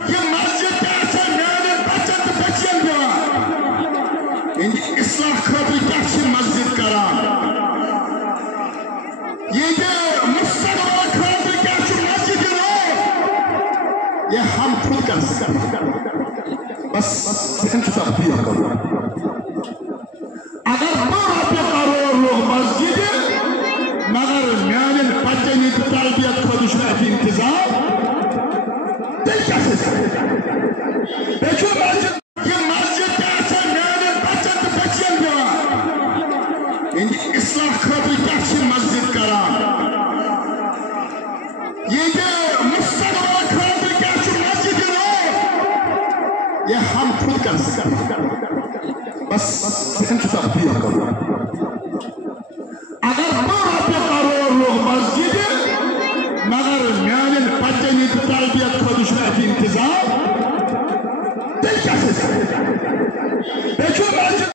ये मस्जिद ऐसे मेरे बचत बच्चन दिवा इन इस्लाम खातिर क्या मस्जिद करा ये मुस्तकबिल खातिर क्या मस्जिद नो ये हम खुद कर सकते बस तब्दील करो अगर मस्जिद मगर मान बच्चन तरबियत खुद इंतजाम ये मस्जिद ऐसे मेरे बचत बच्चन दिवा इन इस्लाम खातिर क्या मस्जिद करा ये मुस्तकबिल खातिर क्या मस्जिद नो ये हम खुद कर सकते बस तब्दील करो अगर मस्जिद मगर मान बच्चन तरबियत खुद इंतजाम